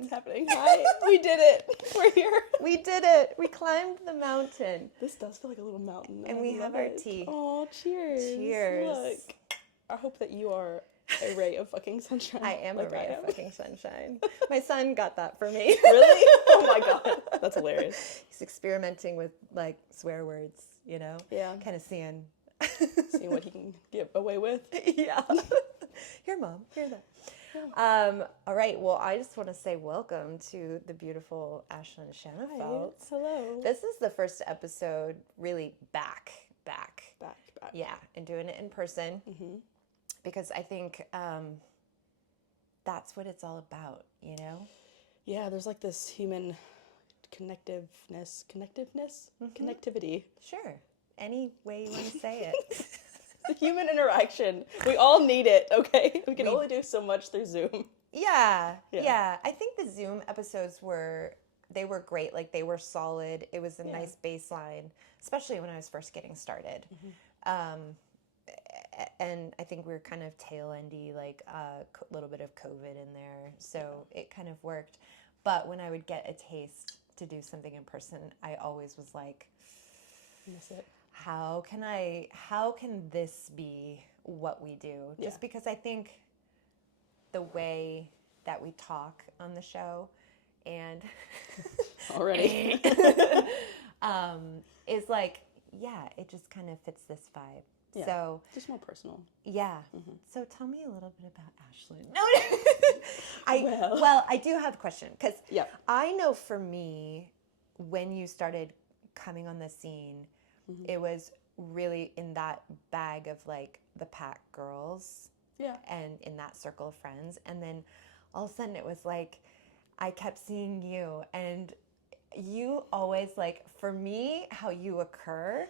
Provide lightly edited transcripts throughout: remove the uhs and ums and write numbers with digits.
It's happening. Hi. We did it. We're here. We did it. We climbed the mountain. This does feel like a little mountain. And we have our tea. Oh, cheers. Cheers. Look. I hope that you are a ray of fucking sunshine. I am a ray of fucking sunshine. My son got that for me. Really? Oh my god. That's hilarious. He's experimenting with like swear words, you know? Yeah. Kind of seeing what he can get away with. Yeah. Here, Mom. Hear that. Yeah. All right. Well, I just want to say welcome to the beautiful Ashlyn Shanafelt. Hello. This is the first episode really back. Yeah, and doing it in person. Mm-hmm. Because I think that's what it's all about, you know? Yeah, there's like this human connectivity. Sure. Any way you want to say it. The human interaction. We all need it, okay? We can only do so much through Zoom. Yeah. I think the Zoom episodes were great. Like, they were solid. It was a nice baseline, especially when I was first getting started. Mm-hmm. And I think we were kind of tail-endy, like a little bit of COVID in there. So it kind of worked. But when I would get a taste to do something in person, I always was like, miss it. How can this be what we do? Just because I think the way that we talk on the show and already is like, it just kind of fits this vibe. Yeah, so just more personal. Yeah. Mm-hmm. So tell me a little bit about Ashlyn. No. I do have a question because I know for me, when you started coming on the scene, mm-hmm. it was really in that bag of like the pack girls. Yeah. And in that circle of friends. And then all of a sudden it was like, I kept seeing you and you always like, for me, how you occur,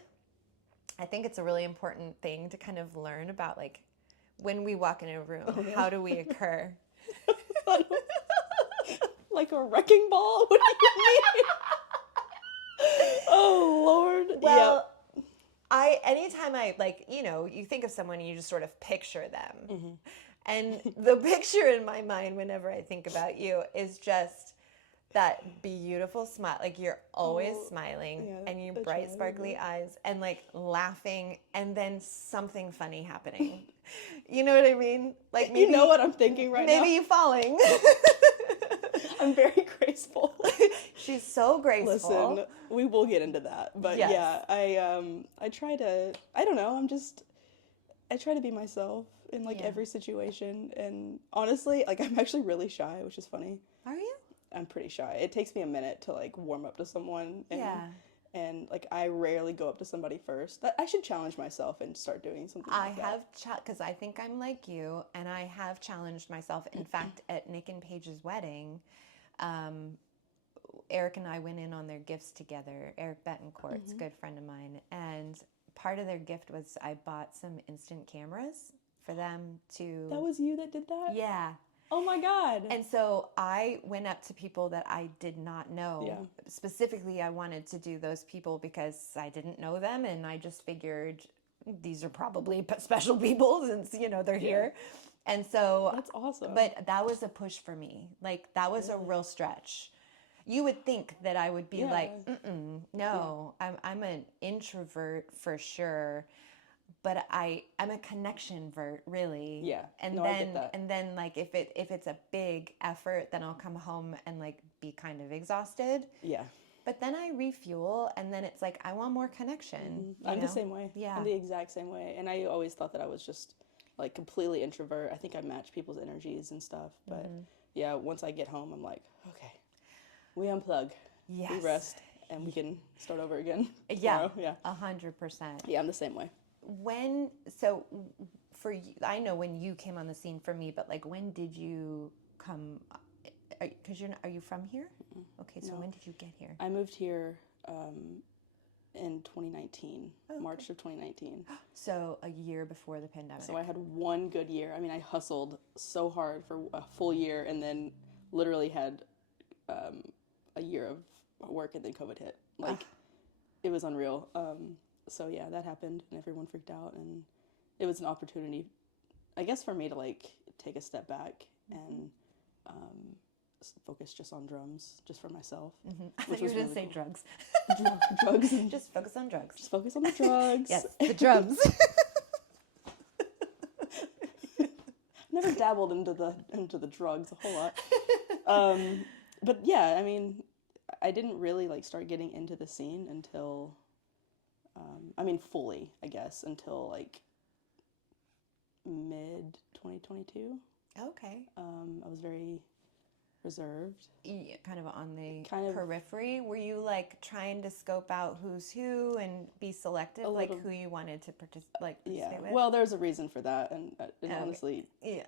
I think it's a really important thing to kind of learn about, like, when we walk in a room, how do we occur? Like a wrecking ball? What do you mean? Oh, Lord. Well, anytime I, like, you know, you think of someone and you just sort of picture them. Mm-hmm. And the picture in my mind whenever I think about you is just that beautiful smile. Like, you're always smiling and you bright, sparkly eyes and like laughing and then something funny happening. You know what I mean? Like, maybe, you know what I'm thinking right now? Maybe you falling. I'm very graceful. She's so graceful. Listen, we will get into that. But I try to, I don't know, I try to be myself in like every situation. And honestly, like, I'm actually really shy, which is funny. Are you? I'm pretty shy. It takes me a minute to like warm up to someone. And like, I rarely go up to somebody first. I should challenge myself and start doing something like that. Because I think I'm like you, and I have challenged myself. In fact, at Nick and Paige's wedding, Eric and I went in on their gifts together. Eric Betancourt's a good friend of mine. And part of their gift was I bought some instant cameras for them to... That was you that did that? Yeah. Oh my God. And so I went up to people that I did not know. Yeah. Specifically, I wanted to do those people because I didn't know them, and I just figured these are probably special people since, you know, they're here. And so... That's awesome. But that was a push for me. Like, that was a real stretch. You would think that I would be like, no, I'm an introvert for sure. But I'm a connection vert, really. Yeah. And I get that. And then like if it's a big effort, then I'll come home and like be kind of exhausted. Yeah. But then I refuel, and then it's like I want more connection. Mm-hmm. I'm the same way. Yeah. I'm the exact same way. And I always thought that I was just like completely introvert. I think I match people's energies and stuff. But once I get home, I'm like, okay, we unplug. Yes. We rest, and we can start over again. Tomorrow. Yeah. 100%. Yeah, I'm the same way. For you, I know when you came on the scene for me, but like, when did you come? Because are you from here? Okay, so when did you get here? I moved here in 2019, March of 2019. So a year before the pandemic. So I had one good year. I mean, I hustled so hard for a full year, and then literally had a year of work, and then COVID hit. Like, it was unreal. So yeah, that happened, and everyone freaked out, and it was an opportunity, I guess, for me to like take a step back and focus just on drums, just for myself. I thought you were going to say drugs. Drugs. Just focus on drugs. Just focus on the drugs. Yes, the drums. Never dabbled into the drugs a whole lot. But yeah, I mean, I didn't really like start getting into the scene until, fully, I guess, until like mid 2022. Okay. I was very reserved. Yeah, kind of on the periphery. Were you like trying to scope out who's who and be selective, like who you wanted to participate with? Well, there's a reason for that, and honestly, yeah,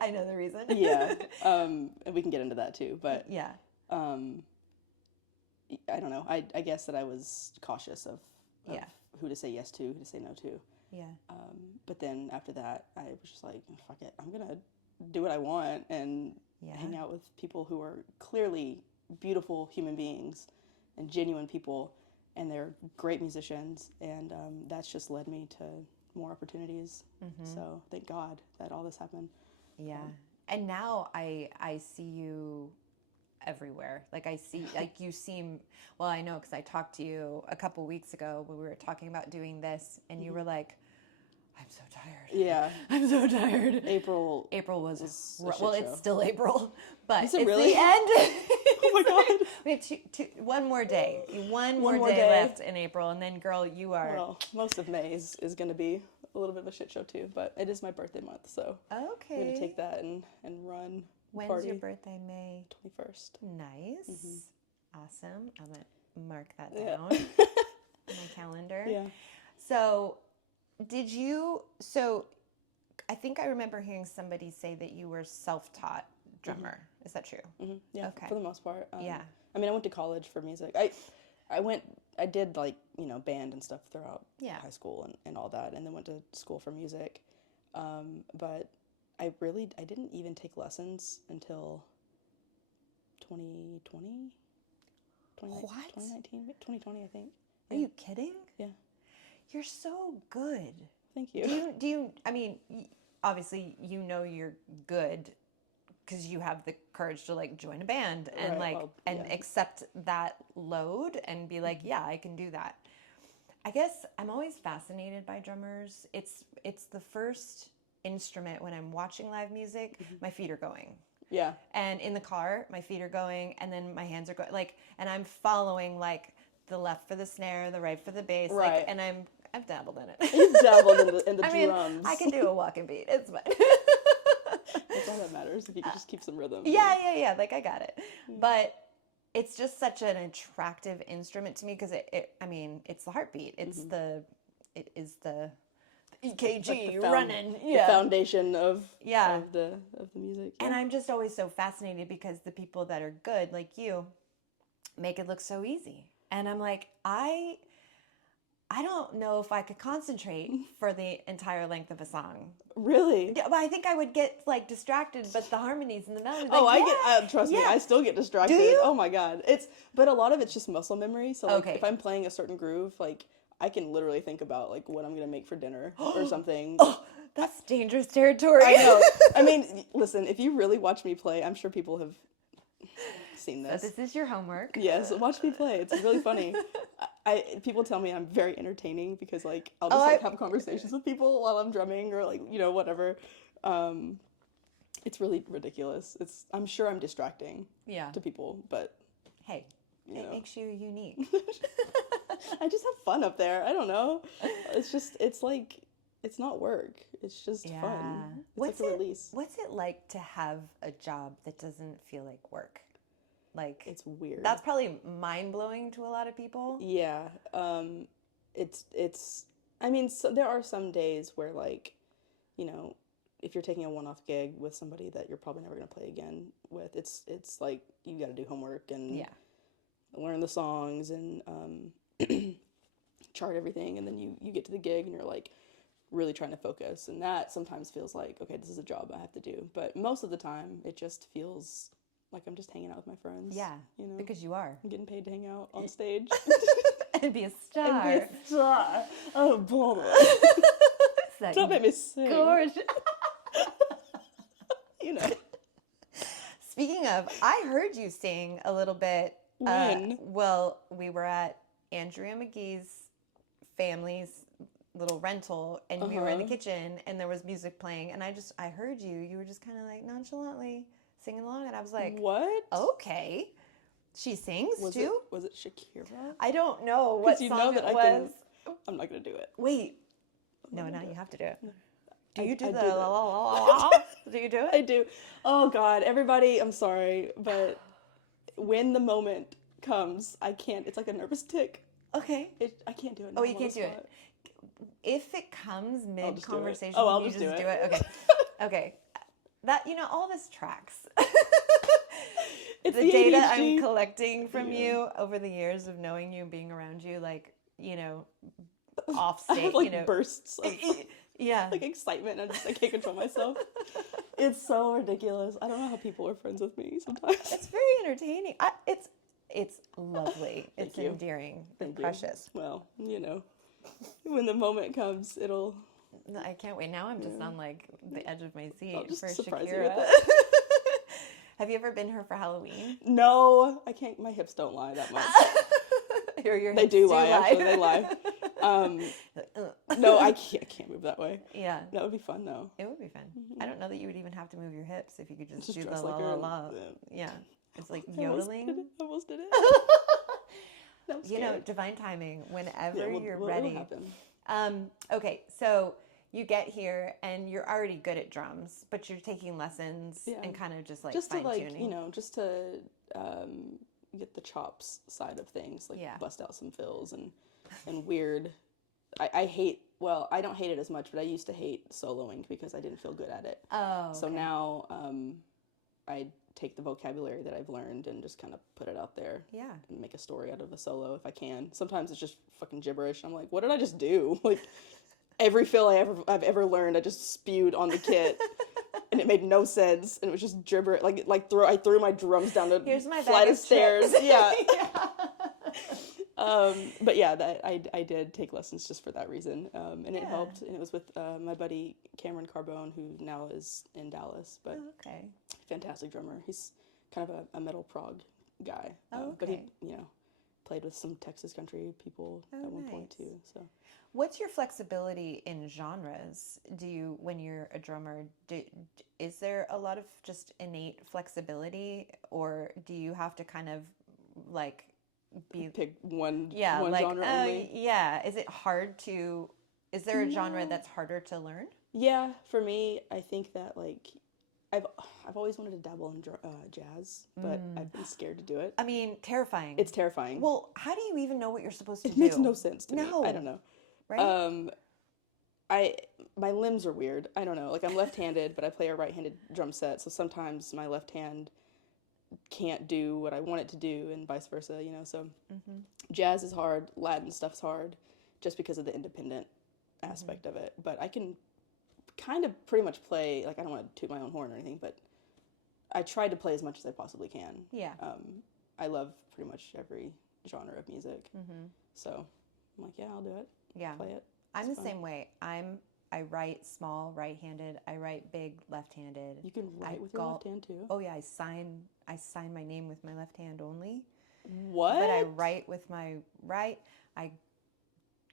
I know the reason. Yeah, and we can get into that too. But yeah, I don't know. I guess that I was cautious of who to say yes to, who to say no to. Yeah. But then after that, I was just like, fuck it, I'm gonna do what I want and hang out with people who are clearly beautiful human beings and genuine people, and they're great musicians, and that's just led me to more opportunities. So thank God that all this happened. Yeah. And now I see you everywhere. Like I see, like you seem, well, I know because I talked to you a couple weeks ago when we were talking about doing this, and you were like, I'm so tired. Yeah. I'm so tired. April was well, it's still April, but Is it it's really? the end. Oh my God. We have one more day. One more day left in April, and then, girl, you are... Well, most of May is going to be a little bit of a shit show, too, but it is my birthday month, so okay. I'm going to take that and run. When's party. Your birthday, May? 21st. Nice. Awesome. I'm going to mark that down on my calendar. Yeah. So, I think I remember hearing somebody say that you were self-taught drummer. Is that true? Yeah, okay. For the most part. Yeah. I mean, I went to college for music. I did like, band and stuff throughout high school and all that, and then went to school for music. But I didn't even take lessons until 2020? What? 2019? 2020, I think. Are you kidding? Yeah. You're so good. Thank you. Do you, I mean, obviously you're good because you have the courage to like join a band and accept that load and be like, yeah, I can do that. I guess I'm always fascinated by drummers. It's the first instrument when I'm watching live music, my feet are going. Yeah. And in the car, my feet are going, and then my hands are going, and I'm following the left for the snare, the right for the bass, right. And I've dabbled in it. You've dabbled in the I drums. mean, I can do a walking beat. It's fine. That's all that matters. If you can just keep some rhythm. Yeah. I got it. But it's just such an attractive instrument to me because it's the heartbeat. It is the EKG running. The foundation of the music. Yeah. And I'm just always so fascinated because the people that are good, like you, make it look so easy. And I'm like, I don't know if I could concentrate for the entire length of a song. Really? Yeah, but I think I would get distracted. But the harmonies and the melodies. Trust me, I still get distracted. Do you? Oh my God, but a lot of it's just muscle memory. So okay. If I'm playing a certain groove, I can literally think about what I'm gonna make for dinner or something. Oh, that's dangerous territory. I know. I mean, listen, if you really watch me play, I'm sure people have seen this. So this is your homework. Yes, watch me play. It's really funny. People tell me I'm very entertaining because I'll just have conversations with people while I'm drumming or whatever. It's really ridiculous. I'm sure I'm distracting to people, but hey, it makes you unique. I just have fun up there. I don't know. It's not work. It's just fun. It's a release. What's it like to have a job that doesn't feel like work? It's weird. That's probably mind-blowing to a lot of people. Yeah. I mean, so there are some days where if you're taking a one-off gig with somebody that you're probably never going to play again with, it's like you got to do homework and learn the songs and chart everything, and then you get to the gig and you're really trying to focus, and that sometimes feels like, okay, this is a job I have to do, but most of the time it just feels like I'm just hanging out with my friends. Yeah, because you are. I'm getting paid to hang out on stage. And be a star. Oh, boy. Don't make me sing. Gorgeous. Speaking of, I heard you sing a little bit. When? Well, we were at Andrea McGee's family's little rental, and we were in the kitchen, and there was music playing, and I heard you. You were just kind of like nonchalantly singing along, and I was like, what? Okay. She sings too? Was it Shakira? I don't know what song it was. I'm not going to do it. Wait. No, now you have to do it. Do you do the do la la la la? Do you do it? I do. Oh, God. Everybody, I'm sorry, but when the moment comes, I can't. It's like a nervous tick. Okay. I can't do it. Oh, you can't do it. If it comes mid-conversation, I'll you just do it. Okay. Okay. That, all this tracks. It's the data ADHD. I'm collecting from you over the years of knowing you and being around you, like, off state, I have, like, bursts of yeah, like excitement. I can't control myself. It's so ridiculous. I don't know how people are friends with me sometimes. It's very entertaining. It's lovely. It's endearing and precious. Well, when the moment comes, it'll. I can't wait. Now I'm just on like the edge of my seat I'll just for surprise Shakira. you with it. Have you ever been her for Halloween? No, I can't. My hips don't lie that much. They do lie. Actually, they lie. No, I can't move that way. Yeah, that would be fun though. It would be fun. I don't know that you would even have to move your hips if you could just do the dress la like la her. la. Yeah, it's like yodeling. Almost did it. Divine timing. Whenever you're it'll ready. happen. Okay, so you get here and you're already good at drums, but you're taking lessons and kind of just fine tuning. Just to get the chops side of things, bust out some fills and weird. I hate. Well, I don't hate it as much, but I used to hate soloing because I didn't feel good at it. Oh. Okay. So now I take the vocabulary that I've learned and just kind of put it out there. Yeah. And make a story out of a solo if I can. Sometimes it's just fucking gibberish. I'm like, what did I just do? Like every fill I've ever learned, I just spewed on the kit. And it made no sense, and it was just gibberish. I threw my drums down the flight of stairs. Yeah. But yeah, that I did take lessons just for that reason, and it helped. And it was with my buddy Cameron Carbone, who now is in Dallas. But fantastic drummer. He's kind of a metal prog guy. But he played with some Texas country people at one point too. So. What's your flexibility in genres? When you're a drummer, is there a lot of just innate flexibility, or do you have to kind of pick one genre only? Yeah. Is there a genre that's harder to learn? Yeah, for me, I think that I've always wanted to dabble in jazz, but I've been scared to do it. I mean, terrifying. It's terrifying. Well, how do you even know what you're supposed to do? It makes no sense to me. I don't know. Right? My limbs are weird. I don't know. I'm left-handed, but I play a right-handed drum set, so sometimes my left hand can't do what I want it to do, and vice versa. So jazz is hard. Latin stuff's hard, just because of the independent aspect of it. But I can kind of pretty much play. I don't want to toot my own horn or anything, but I try to play as much as I possibly can. Yeah. I love pretty much every genre of music. So I'm like, yeah, I'll do it. Yeah. Play it. I'm the same way. I write small right-handed. I write big left-handed. You can write with your left hand too? Oh yeah, I sign my name with my left hand only. What? But I write with my right. I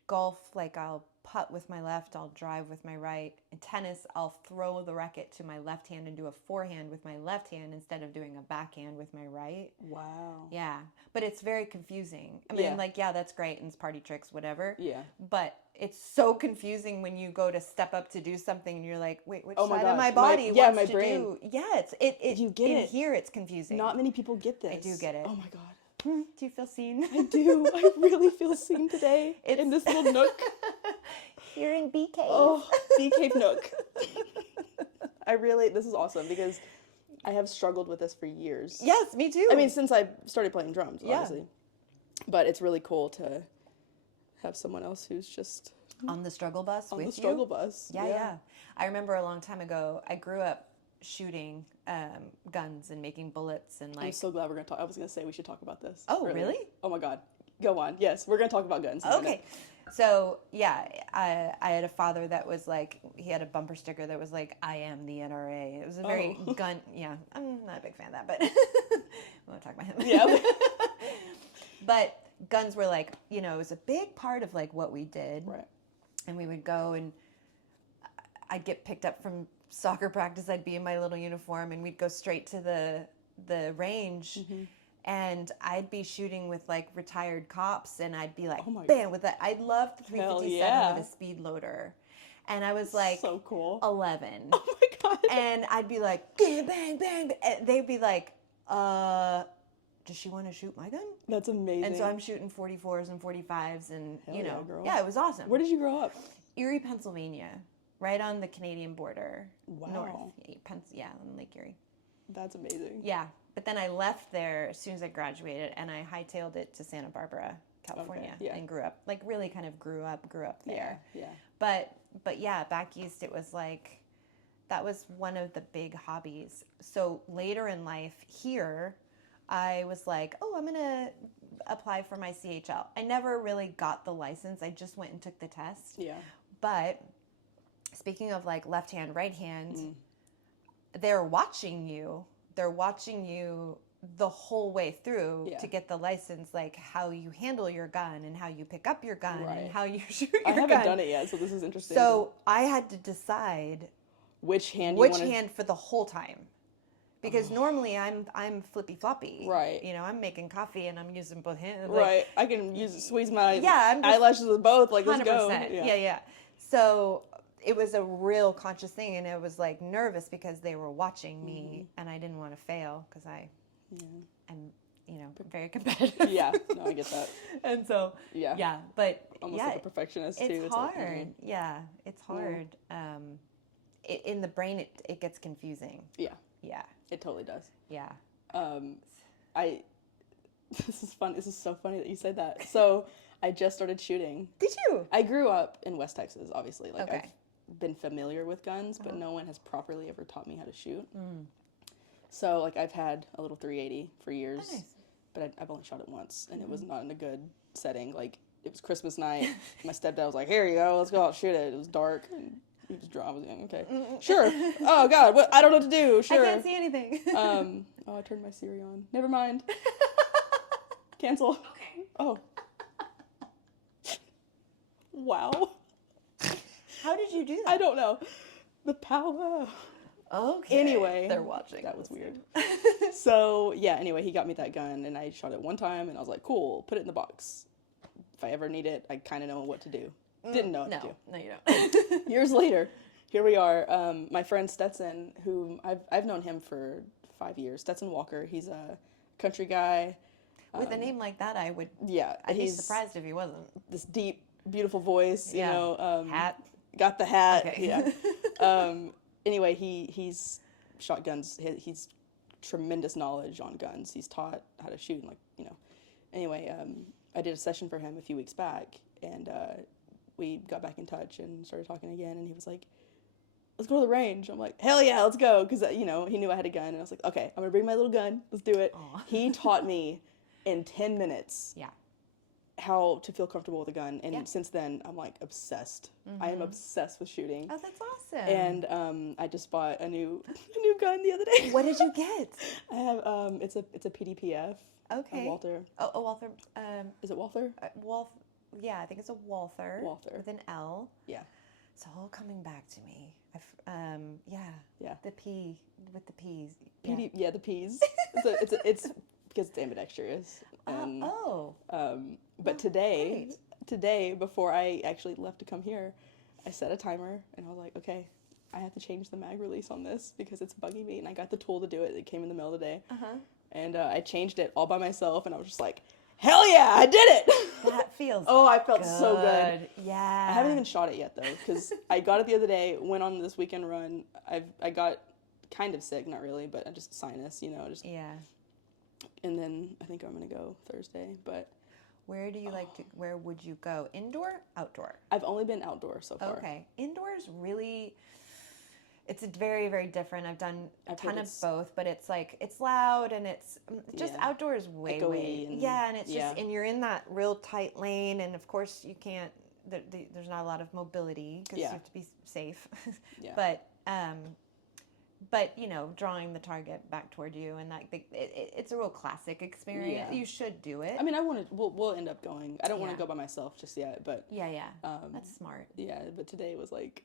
golf, I'll putt with my left, I'll drive with my right. In tennis, I'll throw the racket to my left hand and do a forehand with my left hand instead of doing a backhand with my right. Wow. Yeah. But it's very confusing. I mean, that's great and it's party tricks, whatever. Yeah. But it's so confusing when you go to step up to do something and you're like, wait, which side of my body wants my to brain. do? Yeah, you get it. Here it's confusing. Not many people get this. I do get it. Oh my God. Do you feel seen? I do. I really feel seen today in this little nook. You're in Bee Cave. Oh, Bee Cave nook. This is awesome because I have struggled with this for years. Yes, me too. I mean, since I started playing drums, obviously. But it's really cool to have someone else who's just on the struggle bus with you. On the struggle bus. Yeah. I remember a long time ago, I grew up shooting guns and making bullets and I'm so glad we're going to talk. I was going to say we should talk about this. Oh, really? Oh my God. Go on. Yes, we're gonna talk about guns. Okay. So yeah, I had a father that was like, he had a bumper sticker that was like, "I am the NRA." It was a very gun. Yeah, I'm not a big fan of that, but we won't talk about him. Yeah. But guns were like, you know, it was a big part of like what we did. Right. And we would go, and I'd get picked up from soccer practice. I'd be in my little uniform, and we'd go straight to the range. Mm-hmm. And I'd be shooting with like retired cops, and I'd be like, bam, with that. I loved the 357 with a speed loader. And I was like, so cool. 11. Oh my God. And I'd be like, bang, bang, bang. And they'd be like, does she want to shoot my gun? That's amazing. And so I'm shooting 44s and 45s, and Hell you know, girl. Yeah, it was awesome. Where did you grow up? Erie, Pennsylvania, right on the Canadian border. Wow. North, yeah, on Lake Erie. That's amazing. Yeah, but then I left there as soon as I graduated, and I hightailed it to Santa Barbara, California, and grew up. Like really, kind of grew up there. Yeah. But yeah, back east, it was like that was one of the big hobbies. So later in life, here, I was like, oh, I'm gonna apply for my CHL. I never really got the license. I just went and took the test. Yeah. But speaking of like left hand, right hand, they're watching you. They're watching you the whole way through to get the license, like how you handle your gun and how you pick up your gun and how you shoot your gun. I haven't done it yet, so this is interesting. So I had to decide which hand for the whole time. Because normally I'm flippy floppy. Right. You know, I'm making coffee and I'm using both hands. Like, right. I can squeeze my I'm eyelashes with both. Like, 100%. Let's go. Yeah. So it was a real conscious thing, and I was like nervous because they were watching me, and I didn't want to fail because I'm, you know, very competitive. Yeah. No, I get that. And so but almost like a perfectionist too. It's hard. It's hard. In the brain, it gets confusing. Yeah. Yeah. It totally does. Yeah. This is fun. This is so funny that you said that. So I just started shooting. Did you? I grew up in West Texas, obviously. Like I've been familiar with guns, but no one has properly ever taught me how to shoot. So like I've had a little 380 for years, but I've only shot it once, and it was not in a good setting. Like it was Christmas night. My stepdad was like, "Here you go, let's go out and shoot it." It was dark. And he was drawing. I was like, okay, sure. Oh God, what? I don't know what to do. Sure. I can't see anything. I turned my Siri on. Never mind. Cancel. Okay. Oh. Wow. How did you do that? I don't know. The power. Okay. Anyway. They're watching. That was weird. So, yeah, anyway, he got me that gun, and I shot it one time, and I was like, cool, put it in the box. If I ever need it, I kind of know what to do. Didn't know what to do. No, you don't. Years later, here we are. My friend Stetson, who I've known him for 5 years. Stetson Walker. He's a country guy. With a name like that, I would. Yeah, I'd be surprised if he wasn't. This deep, beautiful voice. You know, hat. Got the hat. Okay. Yeah. Anyway, he's shot guns. He's tremendous knowledge on guns. He's taught how to shoot. Anyway, I did a session for him a few weeks back, and we got back in touch and started talking again, and he was like, let's go to the range. I'm like, hell yeah, let's go. Because, he knew I had a gun, and I was like, okay, I'm going to bring my little gun. Let's do it. Aww. He taught me in 10 minutes how to feel comfortable with a gun. And since then, I'm like obsessed. I am obsessed with shooting. Oh, that's awesome. And I just bought a new gun the other day. What did you get? I have, it's a PDPF. Okay. A Walther. Oh, a Walther. Is it Walther? Yeah, I think it's a Walther. Walther. With an L. Yeah. It's all coming back to me. Yeah. The P with the P's. Yeah, the P's. It's because it's ambidextrous. And, but today, before I actually left to come here, I set a timer, and I was like, okay, I have to change the mag release on this because it's bugging me, and I got the tool to do it. It came in the mail today. And I changed it all by myself, and I was just like, hell yeah, I did it! That feels I felt so good. Yeah. I haven't even shot it yet, though, because I got it the other day, went on this weekend run. I got kind of sick, not really, but just sinus, Yeah. And then I think I'm going to go Thursday, but... Where would you go? Indoor? Outdoor? I've only been outdoor so far. Okay. Indoors really... It's very, very different. I've done a ton of both, but it's like, it's loud and it's just outdoors way. And it's just, and you're in that real tight lane. And of course you can't, there's not a lot of mobility because you have to be safe. But you know, drawing the target back toward you, and that it's a real classic experience. You should do it. I mean, we'll end up going. I don't want to go by myself just yet, but that's smart. Yeah, but today was like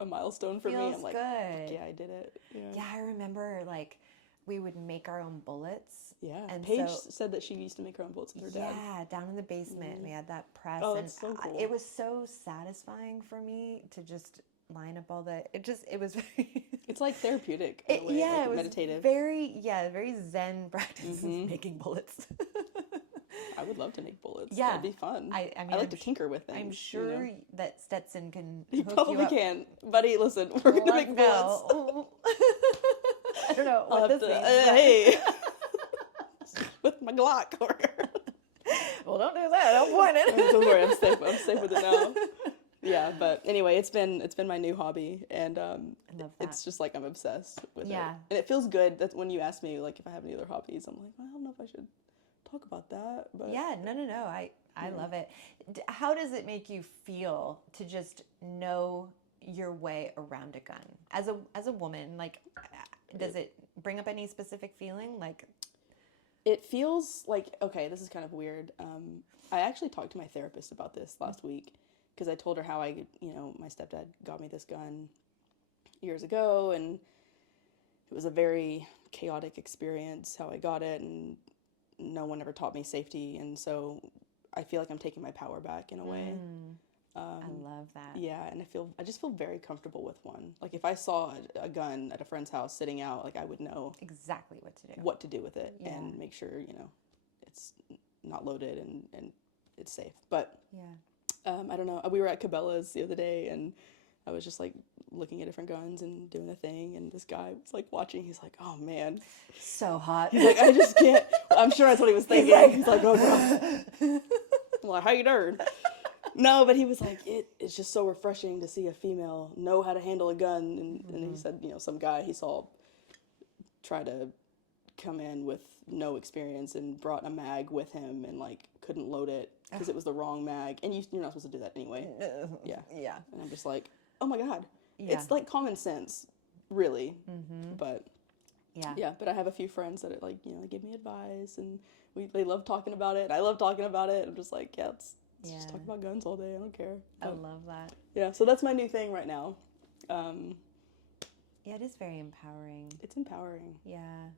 a milestone for me. I'm like, good. Yeah, I did it. Yeah, I remember like we would make our own bullets. Yeah, and Paige said that she used to make her own bullets with her dad. Yeah, down in the basement, we had that press. Oh, that's so cool. It was so satisfying for me to just line up all the. It was very. It's like therapeutic. In a way, like it was meditative. Very Zen practice making bullets. I would love to make bullets. Yeah, that'd be fun. I mean, I like to tinker with things. I'm sure that Stetson can. He probably can, buddy. Listen, we're gonna make bullets. I don't know what this means. Hey, with my Glock. Well, don't do that. Don't point it. Don't worry, I'm safe with it now. Yeah, but anyway, it's been my new hobby, and I love that. It's just like I'm obsessed with it. Yeah, and it feels good. That's when you ask me like if I have any other hobbies. I'm like, well, I don't know if I should talk about that. But yeah, no. I love it. How does it make you feel to just know your way around a gun as a woman? Like, does it bring up any specific feeling? Like, it feels like, okay, this is kind of weird. I actually talked to my therapist about this last week. Because I told her how my stepdad got me this gun years ago, and it was a very chaotic experience how I got it, and no one ever taught me safety, and so I feel like I'm taking my power back in a way. I love that. Yeah, and I just feel very comfortable with one. Like if I saw a gun at a friend's house sitting out, like I would know exactly what to do with it, and make sure it's not loaded and it's safe. But I don't know. We were at Cabela's the other day, and I was just like looking at different guns and doing a thing, and this guy was like watching. He's like, "Oh man, so hot." He's like, "I just can't." I'm sure that's what he was thinking. He's like, "Oh god." I'm like, "How you doing?" No, but he was like, "It's just so refreshing to see a female know how to handle a gun." And he said, some guy he saw try to come in with no experience and brought a mag with him and like couldn't load it because it was the wrong mag, and you're not supposed to do that anyway. Yeah. And I'm just like, oh my god, it's like common sense, really. But but I have a few friends that like they give me advice, and they love talking about it. I love talking about it. I'm just like, let's just talk about guns all day. I don't care. I love that. Yeah, so that's my new thing right now. Yeah, it is very empowering. It's empowering. Yeah,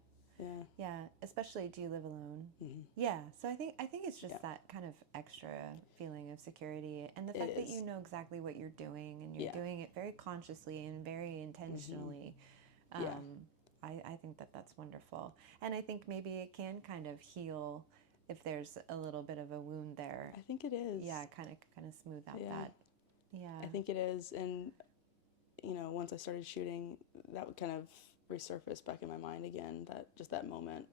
especially do you live alone? Yeah, so I think it's just that kind of extra feeling of security, and the fact that you know exactly what you're doing, and you're doing it very consciously and very intentionally. I think that's wonderful, and I think maybe it can kind of heal if there's a little bit of a wound there. I think it is. Yeah, kind of smooth out that. Yeah, I think it is, and once I started shooting, that would kind of resurface back in my mind again, that moment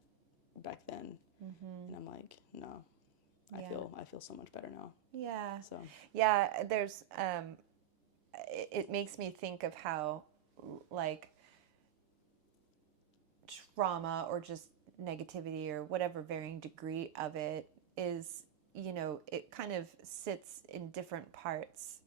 back then. And I'm like, no, I feel so much better now. Yeah. So there's it makes me think of how like trauma or just negativity or whatever varying degree of it is, it kind of sits in different parts.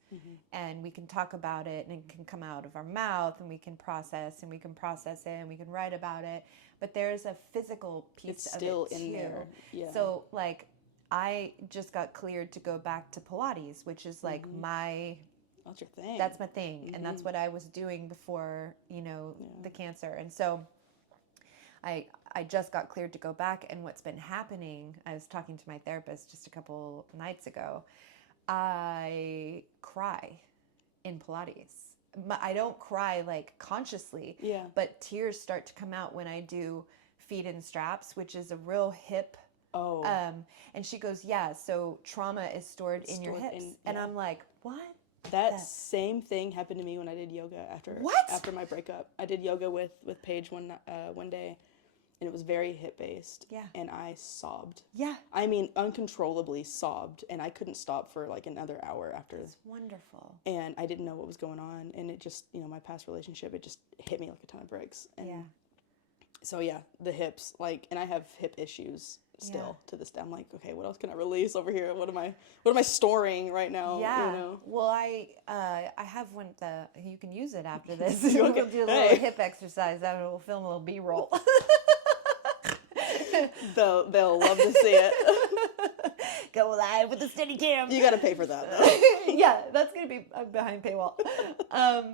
And we can talk about it, and it can come out of our mouth, and we can process it, and we can write about it. But there's a physical piece of it too. It's still in there. Yeah. So, like, I just got cleared to go back to Pilates, which is like that's your thing. That's my thing, and that's what I was doing before, the cancer. And so, I just got cleared to go back, and what's been happening, I was talking to my therapist just a couple nights ago. I cry in Pilates. I don't cry like consciously, but tears start to come out when I do feet in straps, which is a real hip. And she goes, so trauma is stored in your hips. And I'm like, what? That same thing happened to me when I did yoga after my breakup. I did yoga with Paige one day, and it was very hip based. Yeah. And I sobbed. Yeah. I mean, uncontrollably sobbed, and I couldn't stop for like another hour after. It's wonderful. And I didn't know what was going on, and it just, my past relationship, it just hit me like a ton of bricks. And so yeah, the hips, like, and I have hip issues still to this day. I'm like, okay, what else can I release over here? What am I storing right now? Yeah. Well, I have one you can use it after this. Okay. We'll do a little hip exercise. That we'll film a little B-roll. They'll love to see it. Go live with the steady cam. You got to pay for that, though. Yeah, that's going to be behind paywall.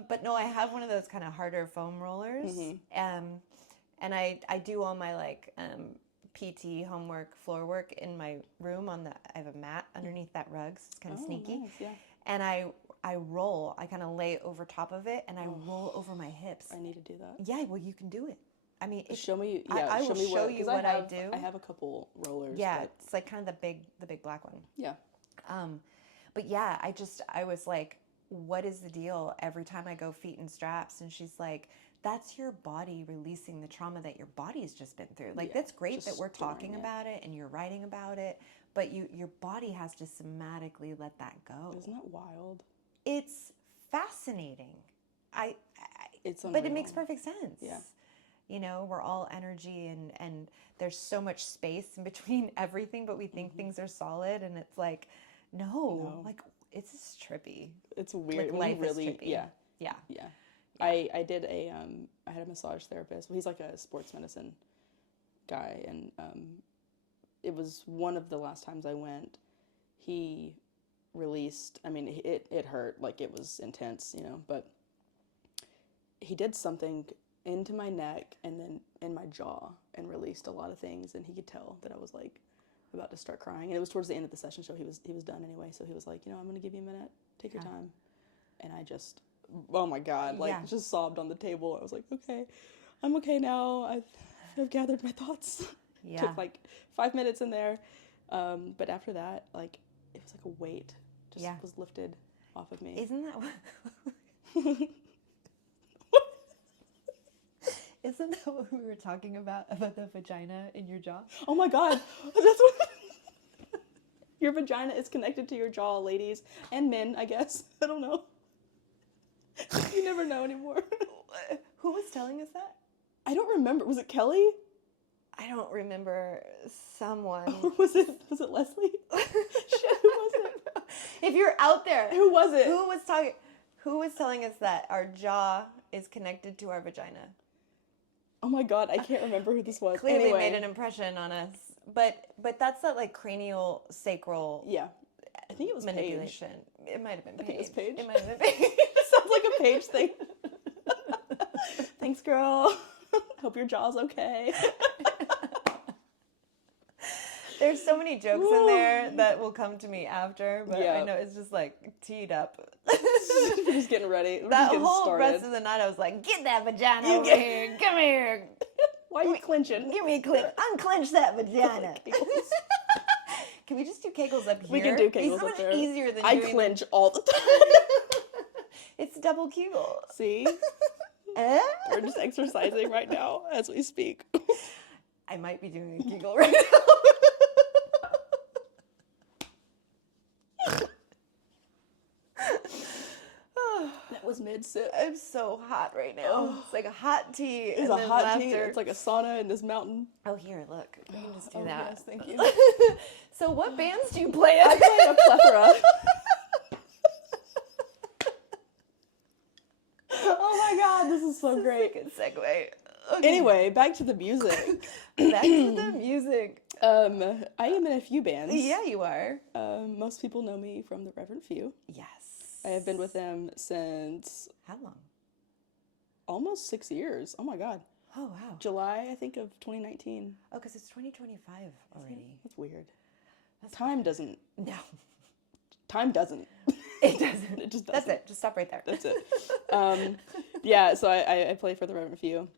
But no, I have one of those kind of harder foam rollers. And I do all my like PT homework, floor work in my room I have a mat underneath that rug, so it's kind of sneaky. Nice, yeah. And I roll, I kind of lay over top of it and I roll over my hips. I need to do that. Yeah, well, you can do it. I mean, show me. I will show you what I do. I have a couple rollers. Yeah, it's like kind of the big black one. Yeah. But yeah, I was like, what is the deal? Every time I go feet in straps, and she's like, that's your body releasing the trauma that your body's just been through. Like, that's great that we're talking about it and you're writing about it, but your body has to somatically let that go. Isn't that wild? It's fascinating. It's unreal. But it makes perfect sense. Yeah. We're all energy and there's so much space in between everything, but we think things are solid, and it's like, no. Like, it's just trippy. It's weird. Like, life is trippy. Yeah. Yeah. Yeah. I had a massage therapist. Well, he's like a sports medicine guy, and it was one of the last times I went. He released. I mean, it hurt, like it was intense, but he did something into my neck and then in my jaw and released a lot of things, and he could tell that I was like about to start crying. And it was towards the end of the session, so he was done anyway. So he was like, I'm gonna give you a minute, take your time, and I just. Oh my God, just sobbed on the table. I was like, okay, I'm okay now. I've gathered my thoughts. Yeah. Took like 5 minutes in there. But after that, like, it was like a weight just was lifted off of me. Isn't that what we were talking about the vagina in your jaw? Oh my God. That's what your vagina is connected to your jaw, ladies, and men, I guess. I don't know. You never know anymore. Who was telling us that? I don't remember. Was it Kelly? I don't remember. Someone. Or was it Leslie? Shit, who was it? If you're out there. Who was it? Who was telling us that our jaw is connected to our vagina? Oh my God, I can't remember who this was. Clearly made an impression on us. But that's that like cranial sacral. Yeah. I think it was manipulation. Paige. It might have been Paige. I think it was Paige. It might have been Paige. Sounds like a Paige thing. Thanks, girl. Hope your jaw's okay. There's so many jokes in there that will come to me after, but I know it's just like teed up. We're just getting ready. That whole rest of the night, I was like, get that vagina over here. Come here. Why are you clenching? Give me a clench. Unclench that vagina. Can we just do kegels up here? We can do kegels up there. It's much easier than I clench all the time. It's double kegel. See? We're just exercising right now as we speak. I might be doing a kegel right now. That was mid-sip. I'm so hot right now. It's like a hot tea. It's a hot tea. It's like a sauna in this mountain. Oh, here, look. We can just do that. Yes, thank you. So what bands do you play in? I play a plethora. Oh my God, this is so great. Good segue. Okay. Anyway, back to the music. Back to the music. I am in a few bands. Yeah, you are. Most people know me from the Reverent Few. Yes. I have been with them since... How long? Almost 6 years. Oh my God. Oh, wow. July, I think, of 2019. Oh, because it's 2025 already. That's weird. Time doesn't... No. Time doesn't. It doesn't. It just doesn't. That's it. Just stop right there. That's it. Yeah, so I play for the Reverent Few.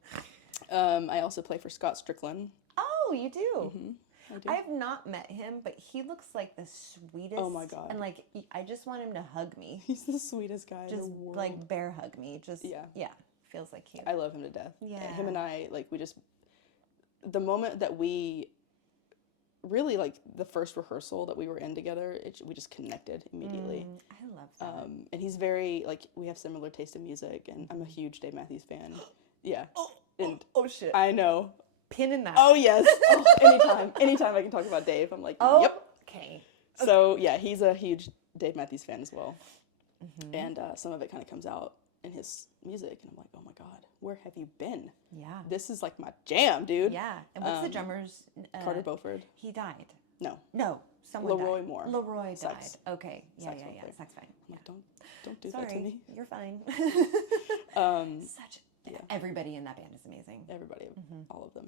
I also play for Scott Strickland. Oh, you do? Mm-hmm. I do. I have not met him, but he looks like the sweetest. Oh my God. And like, I just want him to hug me. He's the sweetest guy just in the world. like bear hug me. Just, yeah. Feels like he. I love him to death. Yeah. Him and I, like, we just, the moment that we really, like, the first rehearsal that we were in together, we just connected immediately. I love that. And he's very, like, we have similar taste in music, and I'm a huge Dave Matthews fan. Yeah. Oh shit. I know. Pin in that. Oh, yes. Anytime I can talk about Dave, I'm like, yep. Okay. So, yeah, he's a huge Dave Matthews fan as well. And some of it kind of comes out in his music, and I'm like, oh my God, where have you been? Yeah. This is like my jam, dude. Yeah. And what's the drummer's? Carter Beauford. He died. No, someone Leroy died. Moore. Leroy died. Sax. Okay. Yeah. Player. Sax fine. I'm like, don't do Sorry, that to me. you're fine. Yeah. Everybody in that band is amazing. Everybody, all of them.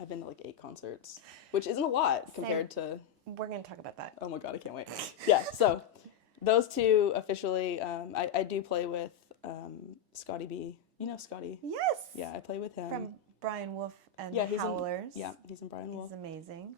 I've been to like 8 concerts, which isn't a lot compared to. We're gonna talk about that. Oh my God, I can't wait. Yeah, so those 2 officially. I do play with Scotty Bee. You know Scotty? Yes. Yeah, I play with him. From Brian Wolf and yeah, the Howlers. He's in Brian Wolf. He's amazing.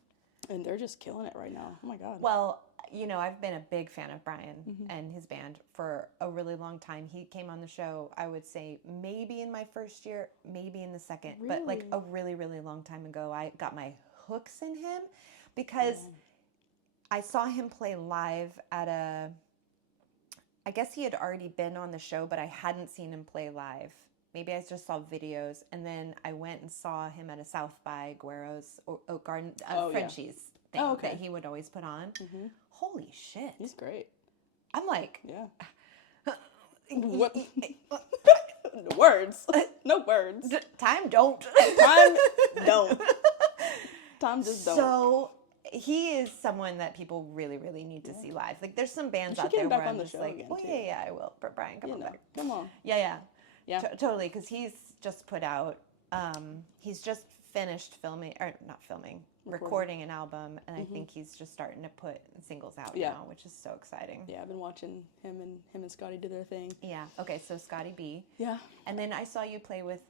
And they're just killing it right now. Oh my God. Well, you know, I've been a big fan of Brian and his band for a really long time. He came on the show, I would say, maybe in my first year, maybe in the second, but like a really, really long time ago. I got my hooks in him because I saw him play live at I guess he had already been on the show, but I hadn't seen him play live. Maybe I just saw videos, and then I went and saw him at a South by Guero's Oak Garden, Frenchie's thing that he would always put on. Holy shit. He's great. I'm like... Yeah. What? Words. No words. Time don't. Time don't. Time just don't. So... he is someone that people really, really need to see live. Like, there's some bands out there where I'm just like, again, yeah, I will. But Brian, come on back. Come on. Yeah. Totally, because he's just put out, he's just finished recording an album, and I think he's just starting to put singles out now, which is so exciting. Yeah, I've been watching him and Scotty do their thing. Yeah. Okay, so Scotty Bee. Yeah. And then I saw you play with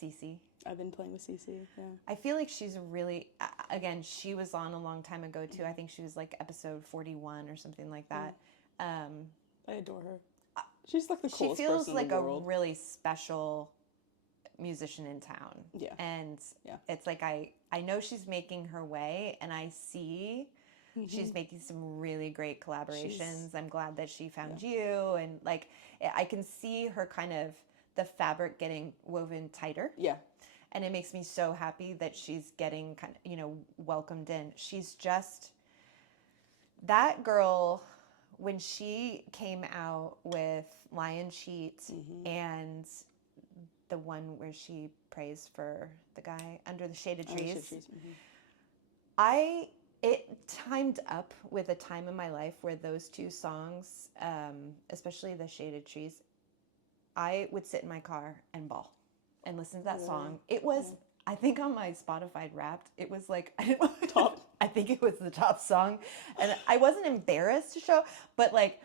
Cece. I've been playing with Cece, yeah. I feel like she's really, again, she was on a long time ago, too. I think she was, like, episode 41 or something like that. I adore her. She's, like, the coolest person in the world. She feels like a really special musician in town. Yeah. And it's like I know she's making her way, and I see she's making some really great collaborations. I'm glad that she found you, and, like, I can see her kind of, the fabric getting woven tighter. Yeah. And it makes me so happy that she's getting kind of, welcomed in. She's just, that girl, when she came out with Lion Cheat and the one where she prays for the guy under the shaded trees, it timed up with a time in my life where those 2 songs, especially the shaded trees, I would sit in my car and bawl and listen to that song. It was, I think on my Spotify Wrapped, it was like, top. I think it was the top song. And I wasn't embarrassed to show, but like,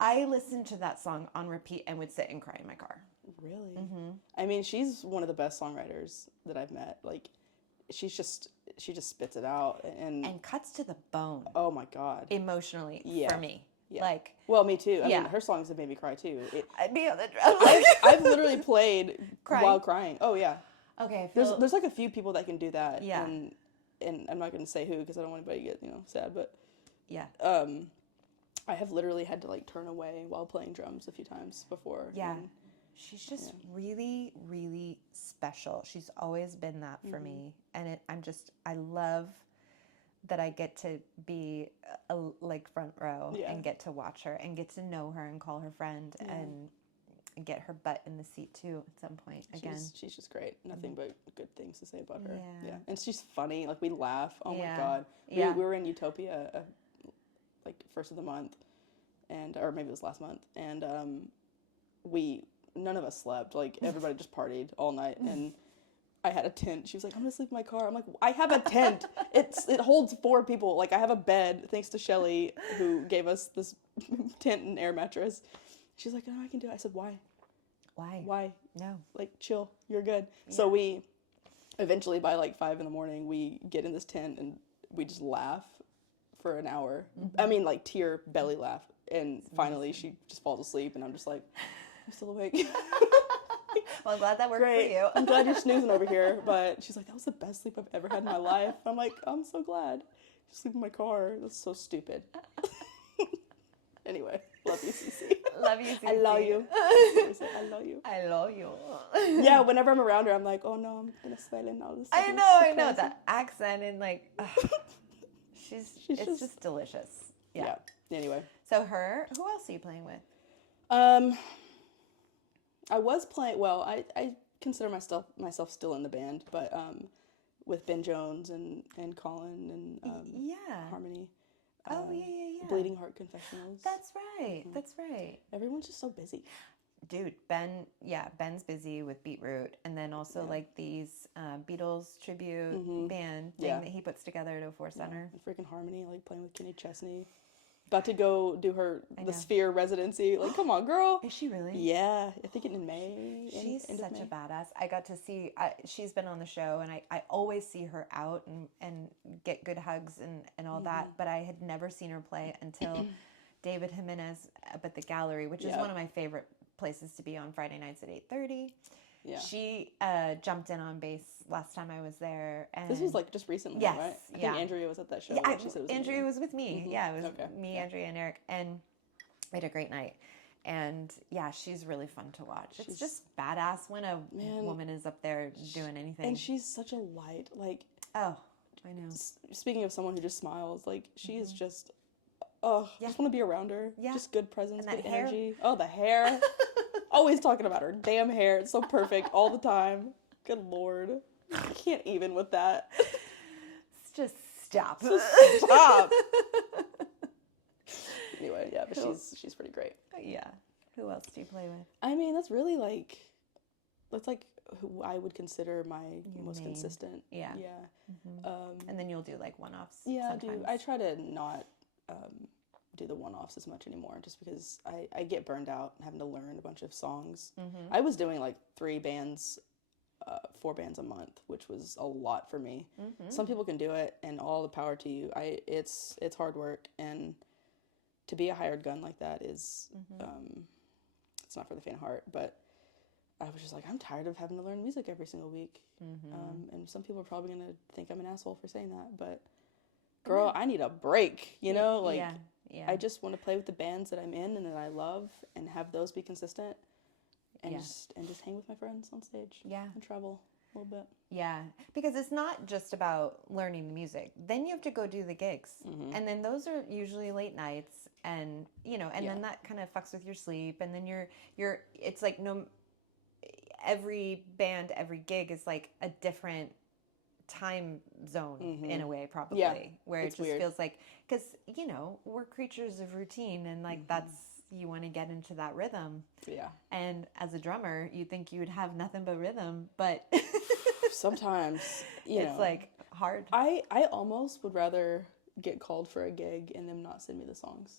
I listened to that song on repeat and would sit and cry in my car. Really? I mean, she's one of the best songwriters that I've met. Like, she just spits it out and cuts to the bone. Oh my God. Emotionally for me. Yeah. Like, well, me too. I mean, her songs have made me cry too. I'd be on the drum. I've literally played while crying. Oh yeah. Okay. There's like a few people that can do that. Yeah. And I'm not going to say who because I don't want anybody to get sad, but yeah. I have literally had to like turn away while playing drums a few times before. Yeah. She's just really, really special. She's always been that for me, and I love that I get to be like front row and get to watch her and get to know her and call her friend and get her butt in the seat too at some point again. She's just great. Nothing but good things to say about her. Yeah. And she's funny. Like we laugh. Oh my God. We were in Utopia like first of the month or maybe it was last month. And none of us slept. Like everybody just partied all night and I had a tent. She was like, I'm gonna sleep in my car. I'm like, I have a tent. It holds 4 people. Like I have a bed, thanks to Shelly, who gave us this tent and air mattress. She's like, no, I can do it. I said, why? Why? No. Like, chill. You're good. Yeah. So we, eventually by like 5 a.m, we get in this tent and we just laugh for an hour. I mean, like tear belly laugh. And finally she just falls asleep and I'm just like, I'm still awake. Well, I'm glad that worked Great. for you. I'm glad you're snoozing over here. But she's like, that was the best sleep I've ever had in my life. I'm like, I'm so glad. You sleep in my car. That's so stupid. Anyway, love you, Cece. Love you, Cece. I love you. I love you. I love you. Yeah, whenever I'm around her, I'm like, oh no, I'm gonna swell in all this. I know that accent and like, it's just delicious. Yeah. Anyway. So her. Who else are you playing with? I was playing. Well, I consider myself still in the band, but with Ben Jones and Colin and Harmony. Bleeding Heart Confessionals. That's right. Mm-hmm. That's right. Everyone's just so busy. Dude, Ben's busy with Beetroot, and then also like these Beatles tribute band thing that he puts together at 04 Center. And freaking Harmony, like playing with Kenny Chesney. About to go do the Sphere residency. Like, come on, girl. Is she really? Yeah, I think in May. She's such a badass. I got to see, she's been on the show, and I always see her out and get good hugs and all that, but I had never seen her play until David Jimenez up at the Gallery, which is one of my favorite places to be on Friday nights at 8:30. Yeah. She jumped in on bass last time I was there. And this was like just recently, right? I think Andrea was at that show. Yeah, Andrea was with me. Mm-hmm. Yeah, it was me, Andrea, and Eric. And we had a great night. And yeah, she's really fun to watch. It's just badass when a woman is up there doing anything. And she's such a light. Like, oh, I know. Speaking of someone who just smiles, like, she is just, just want to be around her. Yeah. Just good presence, good energy. Oh, the hair. Always talking about her damn hair. It's so perfect all the time. Good Lord. I can't even with that. Just stop. Stop. Anyway, yeah, but she's pretty great. Yeah. Who else do you play with? I mean, that's really that's like who I would consider my most consistent. Yeah. Yeah. Mm-hmm. And then you'll do like one-offs. Yeah, sometimes. I try to not do the one-offs as much anymore, just because I get burned out having to learn a bunch of songs. Mm-hmm. I was doing like 4 bands a month, which was a lot for me. Mm-hmm. Some people can do it, and all the power to you. It's hard work, and to be a hired gun like that is it's not for the faint of heart. But I was just like, I'm tired of having to learn music every single week. Mm-hmm. And some people are probably gonna think I'm an asshole for saying that, but girl, I need a break, you know? Like, I just want to play with the bands that I'm in and that I love, and have those be consistent, and just hang with my friends on stage. Yeah. And travel a little bit. Yeah. Because it's not just about learning the music. Then you have to go do the gigs. Mm-hmm. And then those are usually late nights, and then that kind of fucks with your sleep, and then you're it's like every band, every gig is like a different time zone in a way, probably, where it just weird. Feels like, because we're creatures of routine, and like that's, you want to get into that rhythm. Yeah. And as a drummer, you think you would have nothing but rhythm, but sometimes it's like hard. I almost would rather get called for a gig and them not send me the songs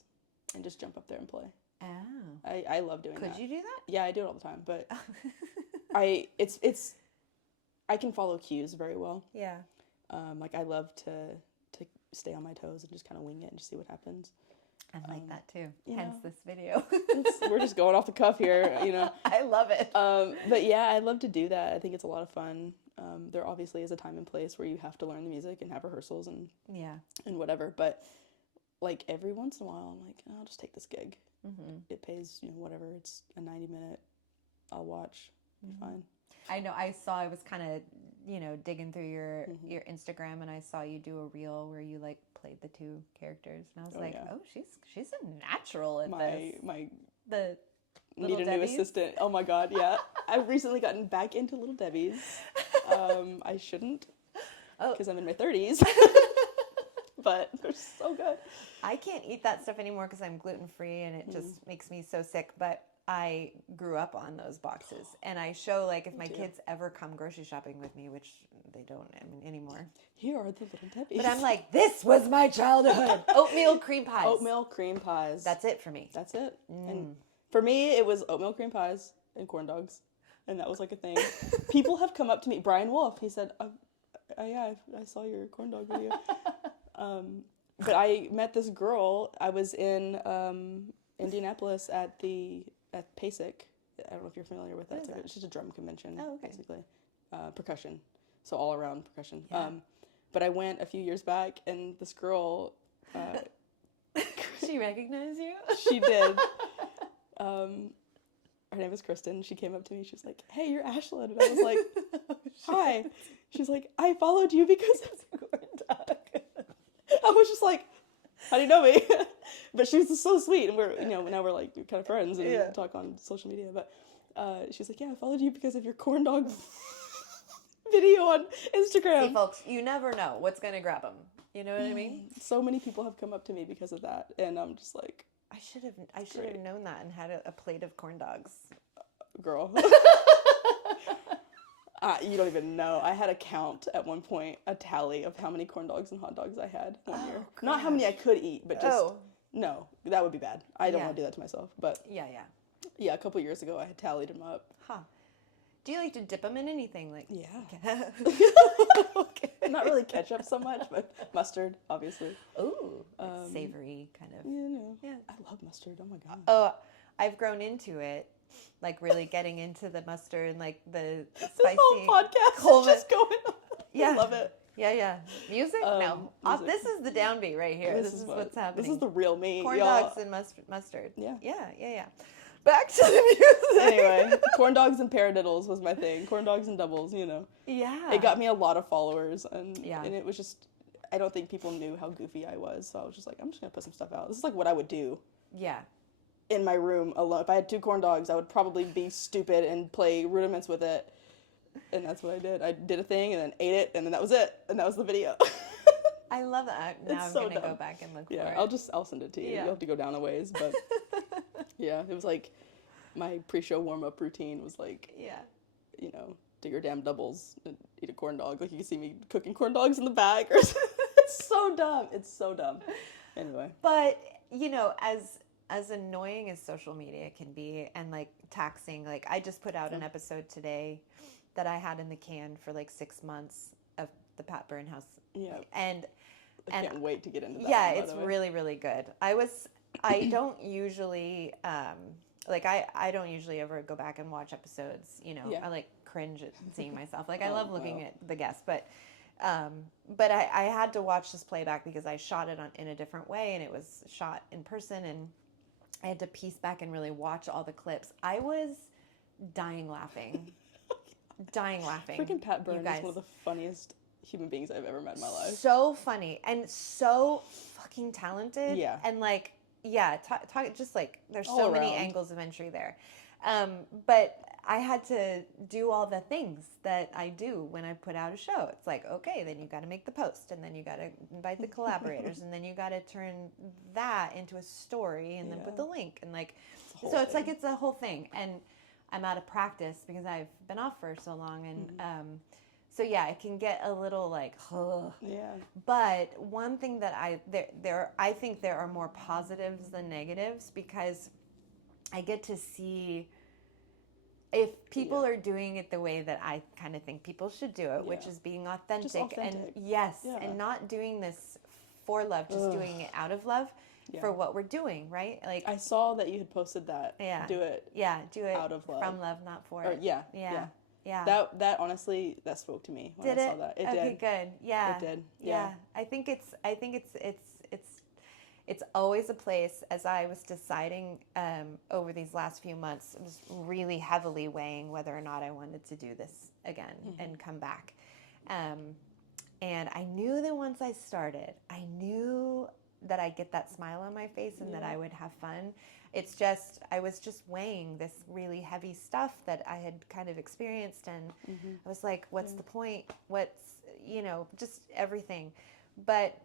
and just jump up there and play. Oh. I love doing that. Could you do that? Yeah, I do it all the time, but I can follow cues very well. Yeah. Like, I love to stay on my toes and just kind of wing it and just see what happens. I like that too. Hence this video. We're just going off the cuff here, I love it. But yeah, I love to do that. I think it's a lot of fun. There obviously is a time and place where you have to learn the music and have rehearsals and whatever. But like every once in a while, I'm like, I'll just take this gig. Mm-hmm. It pays, whatever. It's a 90-minute. I'll watch. Fine. I know. I was kind of, digging through your Instagram, and I saw you do a reel where you like played the 2 characters, and I was oh, she's a natural at this. The need a Debbie's? New assistant. Oh my God, yeah. I've recently gotten back into Little Debbie's. I shouldn't, because I'm in my 30s. But they're so good. I can't eat that stuff anymore because I'm gluten-free, and it just makes me so sick. But I grew up on those boxes, and I show, like, if my kids ever come grocery shopping with me, which they don't anymore. Here are the Little Debbie's. But I'm like, this was my childhood. Oatmeal cream pies. Oatmeal cream pies. That's it for me. That's it. And for me, it was oatmeal cream pies and corn dogs, and that was like a thing. People have come up to me. Brian Wolf, he said, I saw your corn dog video. But I met this girl. I was in Indianapolis at PASIC. don't know if you're familiar with that. It's just a drum convention, basically. Percussion. So all around percussion. Yeah. But I went a few years back, and this girl... she recognized you? She did. Her name is Kristen. She came up to me. She was like, "Hey, you're Ashlyn." And I was like, "Hi." She's like, "I followed you because it's a corn dog." I was just like, "How do you know me?" But she was so sweet, and we're now we're like kind of friends and talk on social media. But she's like, "Yeah, I followed you because of your corn dog video on Instagram." See, folks, you never know what's gonna grab them. You know what I mean? So many people have come up to me because of that, and I'm just like, I should have known that and had a plate of corn dogs. Girl. You don't even know. I had a count at one point, a tally of how many corn dogs and hot dogs I had one year. Gosh. Not how many I could eat, but just, no, that would be bad. I don't want to do that to myself. But yeah, a couple years ago, I had tallied them up. Huh. Do you like to dip them in anything? Like, yeah. Okay. Not really ketchup so much, but mustard, obviously. Ooh, savory kind of. Yeah. I love mustard. Oh my God. Oh, I've grown into it. Like really getting into the mustard and like the spicy. This whole podcast is just going on. Yeah. I love it. Yeah. Music? No. Music. This is the Downbeat right here. This is what's happening. This is the real me, corn y'all. Dogs and mustard. Yeah. Back to the music. Anyway, corn dogs and paradiddles was my thing. Corn dogs and doubles, Yeah. It got me a lot of followers, and it was just, I don't think people knew how goofy I was, so I was just like, I'm just going to put some stuff out. This is like what I would do. Yeah. In my room alone. If I had 2 corn dogs, I would probably be stupid and play rudiments with it. And that's what I did. I did a thing and then ate it, and then that was it. And that was the video. I love that. Now I'm going to go back and look for it. Yeah, I'll send it to you. Yeah. You'll have to go down a ways, but yeah, it was like my pre-show warm-up routine was like, do your damn doubles and eat a corn dog. Like you can see me cooking corn dogs in the bag. Or it's so dumb. It's so dumb. Anyway. But, as annoying as social media can be and like taxing, like I just put out an episode today that I had in the can for like 6 months of the Pat Byrne House. Yeah. And I can't wait to get into that. Yeah, it's really, really good. I don't usually, I don't usually ever go back and watch episodes, I like cringe at seeing myself. Like I love looking at the guests, but I had to watch this playback because I shot it in a different way and it was shot in person and I had to piece back and really watch all the clips. I was dying laughing. Freaking Pat Byrne is one of the funniest human beings I've ever met in my life. So funny and so fucking talented. Yeah. And like, talk just like there's so many angles of entry there. But I had to do all the things that I do when I put out a show. It's like, okay, then you got to make the post, and then you got to invite the collaborators, and then you got to turn that into a story, and then put the link, and like, so it's like it's a whole thing. And I'm out of practice because I've been off for so long, and so yeah, it can get a little like, ugh. Yeah. But one thing that I think there are more positives than negatives because I get to see. If people are doing it the way that I kind of think people should do it, which is being authentic. And and not doing this for love, just doing it out of love for what we're doing, right? Like I saw that you had posted that. Yeah. Do it. Yeah, do it out of love. From love, not for or, it. Yeah. That honestly, that spoke to me when I saw that. It did. Okay, good. Yeah. It did. Yeah. I think it's always a place, as I was deciding over these last few months, I was really heavily weighing whether or not I wanted to do this again and come back. And I knew that once I started, I knew that I'd get that smile on my face and that I would have fun. It's just, I was just weighing this really heavy stuff that I had kind of experienced. And I was like, what's the point? What's, just everything. But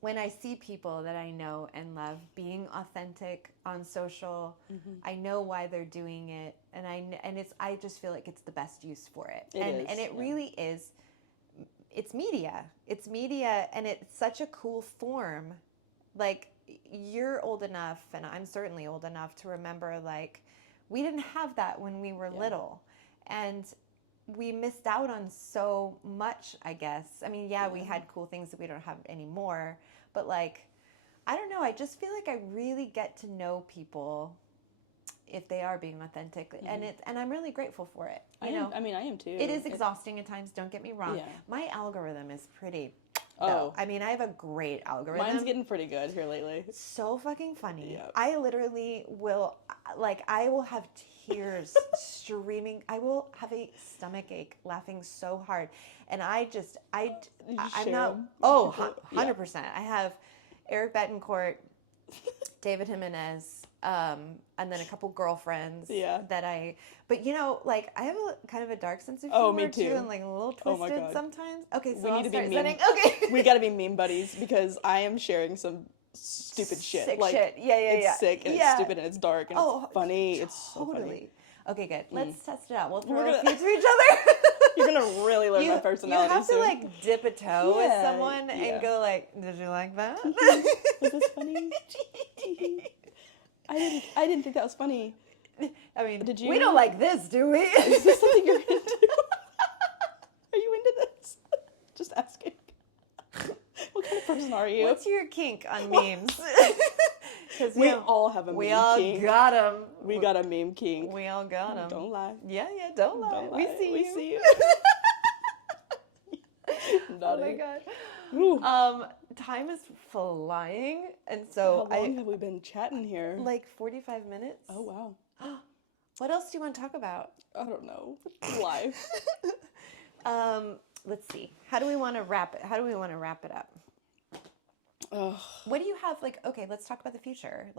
when I see people that I know and love being authentic on social, I know why they're doing it, and I just feel like it's the best use for it. And it really is. It's media. It's media, and it's such a cool form. Like you're old enough, and I'm certainly old enough to remember. Like we didn't have that when we were little, and we missed out on so much, I guess. I mean, we had cool things that we don't have anymore, but like, I don't know, I just feel like I really get to know people if they are being authentic, and I'm really grateful for it. I am too. It is exhausting at times. Don't get me wrong. Yeah. My algorithm is pretty. Oh, though. I mean, I have a great algorithm. Mine's getting pretty good here lately. So fucking funny. Yep. I literally will, I will have tears streaming. I will have a stomach ache laughing so hard. And I'm not, 100%. I have Eric Betancourt, David Jimenez, and then a couple girlfriends but I have a kind of a dark sense of humor me too. And like a little twisted sometimes. Okay, so we need to be meme. Okay. We gotta be meme buddies because I am sharing some stupid shit. Sick like, shit. Yeah. It's sick and it's stupid and it's dark and it's funny. Totally. It's so funny. Okay, good. Let's test it out. We'll throw a few to each other. You're gonna really learn my personality. You have soon. to dip a toe with someone and go like, "Did you like that? Was this funny?" I didn't think that was funny. I mean, did you? We don't like this, do we? Is this something you're into? Are you into this? Just asking. What kind of person are you? What's your kink on memes? We all have a meme kink. We all got them. We got a meme kink. We all got them. Don't lie. Yeah, don't lie. We see you. Oh my God. Ooh. Time is flying, and so how long have we been chatting here? Like 45 minutes. Oh wow. What else do you want to talk about? I don't know. Life. Let's see. How do we want to wrap it? How do we want to wrap it up? What do you have? Okay, let's talk about the future.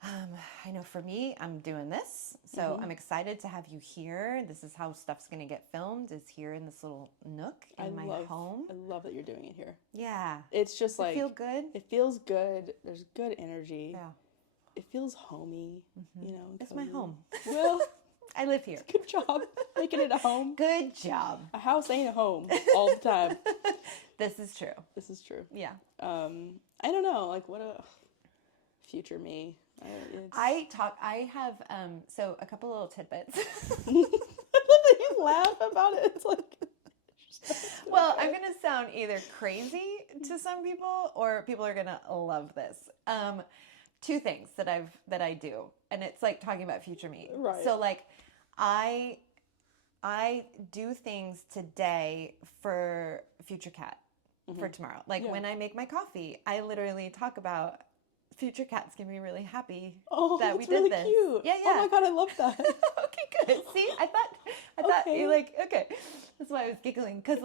I know for me, I'm doing this, so I'm excited to have you here. This is how stuff's going to get filmed, is here in this little nook in my home. I love that you're doing it here. Yeah. It's just like... feel good? It feels good. There's good energy. Yeah. It feels homey, It's my home. Well... I live here. Good job making it a home. Good job. A house ain't a home all the time. This is true. Yeah. I don't know, what a future me. I have so a couple little tidbits. I love that you laugh about it. It's like well, I'm gonna sound either crazy to some people or people are gonna love this. Two things that I do, and it's like talking about future me. Right. So I do things today for Future Cat for tomorrow. When I make my coffee, I literally talk about Future Cat's gonna be really happy that we did really this. Cute. Yeah. Oh my God, I love that. Okay, good. See, I thought you okay. That's why I was giggling because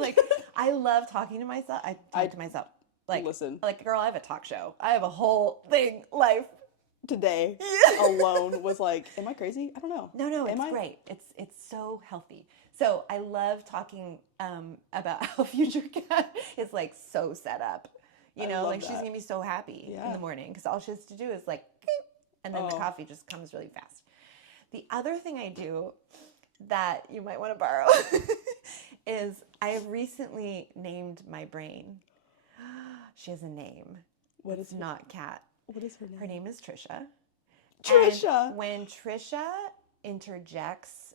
I love talking to myself. I talk to myself. Listen. Girl, I have a talk show. I have a whole thing life. Today alone was am I crazy? I don't know. No, it's great. It's so healthy. So I love talking about how Future Cat is so set up. She's gonna be so happy in the morning because all she has to do is and then the coffee just comes really fast. The other thing I do that you might want to borrow is I have recently named my brain. She has a name. What is not Cat? What is her name? Her name is Trisha. Trisha! And when Trisha interjects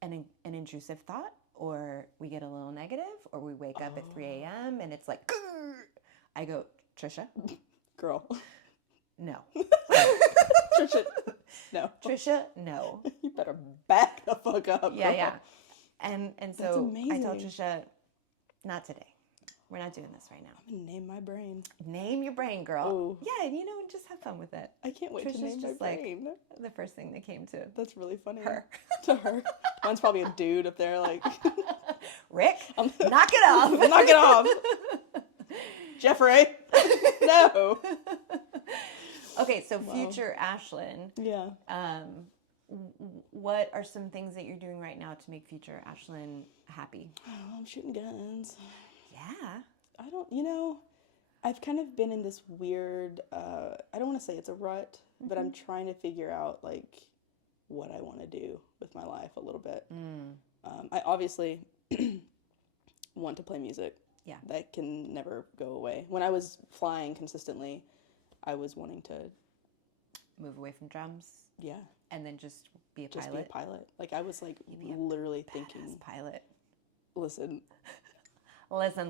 an intrusive thought, or we get a little negative, or we wake up at 3 a.m. and it's grrr, I go, Trisha? Girl. No. Trisha, no. Trisha, no. You better back the fuck up. Yeah, yeah. And so I tell amazing. Trisha, not today. We're not doing this right now. I'm gonna name my brain. Name your brain, girl. Ooh. Yeah, and just have fun with it. I can't wait Trisha's to name just my brain. The first thing that came to That's really funny. her. To her. Mine's probably a dude up there Rick, knock it off. Knock it off. Jeffrey. No. Okay, so future Ashlyn. Yeah. What are some things that you're doing right now to make future Ashlyn happy? Oh, I'm shooting guns. Yeah. I don't, I've kind of been in this weird, I don't want to say it's a rut, but I'm trying to figure out, what I want to do with my life a little bit. I obviously want to play music. Yeah. That can never go away. When I was flying consistently, I was wanting to... move away from drums? Yeah. And then just be a pilot? Just be a pilot. I was, literally thinking... pilot. Listen,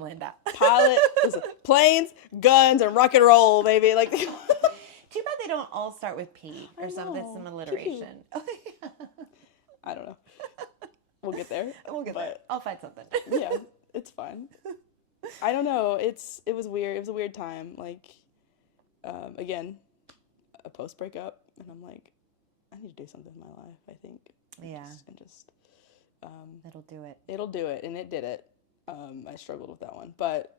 Linda. Pilot, listen, planes, guns, and rock and roll, baby. Too bad they don't all start with P or some alliteration. I don't know. We'll get there. We'll get there. I'll find something. Yeah, it's fine. I don't know. It was weird. It was a weird time. Like, again, a post breakup, and I'm like, I need to do something in my life, I think. Yeah. It'll do it. It'll do it, and it did it. I struggled with that one, but